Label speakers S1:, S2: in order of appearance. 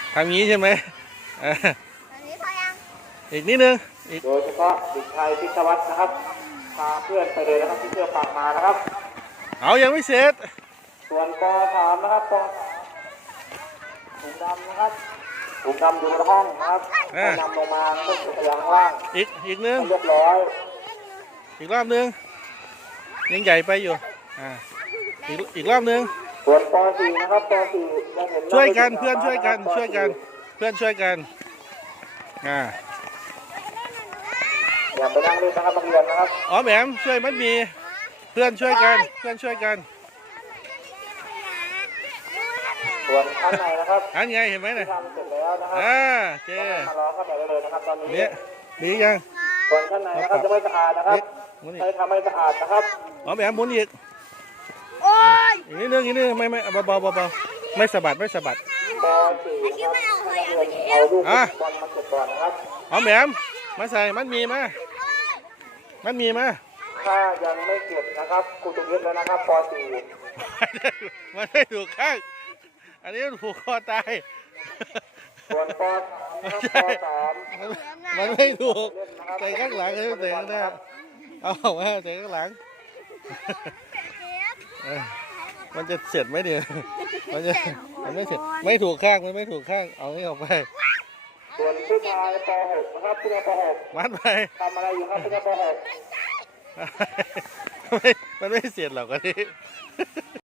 S1: ทำงี้ใช่ไหม
S2: อันนี้พอยัง
S1: อีกนิดนึงอีก
S3: โดยเฉพาะเด็กชายพิศวัตรนะครับพาเพื่อนไปเลยนะครับที่เพื่อนฝากมานะครับ
S1: เอายังไม่เสร็จ
S3: ส่วนป .3 นะครับป .3 ถุงดำนะครับถุงดำอยู่ในห้องนะครับนำลงมาต้นไปยังล่าง
S1: อีกนึง
S3: เรียบร้อย
S1: อีกรอบนึงยังใหญ่ไปอยู่อีกรอบนึง
S3: ส่วนป .4 นะครับป .4 ยังเห็น
S1: ช่วยกันเพื่อนช่วยกันเพื่อนช่วยกัน
S3: อย่าไปนั่งเล่นนะครับนักเรียนนะครับ
S1: อ๋อแหมช่วยมัดมีเพื่อนช่วยกัน
S3: ส่วนข้างในนะครับ
S1: อันไงเห็นไหมเนี่ย
S3: ทำเสร็จแล้วนะครับ
S1: โอเค
S3: มารอเข้าไปได้เลยนะครับตอนนี้
S1: เนี่ยดียัง
S3: ส่วนข้างในนะครับจะไม่สะอาดนะครับใช้ทำให้สะอาดนะครับ
S1: อ๋อแหมหมุนอีกอีกนิดนึงไม่เบาไม่สะบัด
S3: ป .4 นะครับเอาลูกบอลมาเก็บก่อนนะครับ
S1: อ๋อแหมมาใส่มันมีมา
S3: ถ้ายังไม่เก็บนะครับครูจะยึดแล้วนะครับป .4
S1: มันไม่ถูกข้างอันนี้มันผูกคอตาย
S3: ส่วนป .3
S1: มันไม่ถูกใส่ข้างหลังใส่ข้างหน้าเอาออกมาใส่ข้างหลังมันจะเสร็จไหมเนี่ยมันไม่เสร็จไม่ถูกข้างมันไม่ถูกข้างเอาให้ออกไป
S3: ส่วนผู้ชายป .6 นะครับผู้ชายป .6
S1: มัดไป
S3: ทำอะไรอยู่ครับผู้ชายป .6
S1: มันไม่เสร็จหรอกอันนี้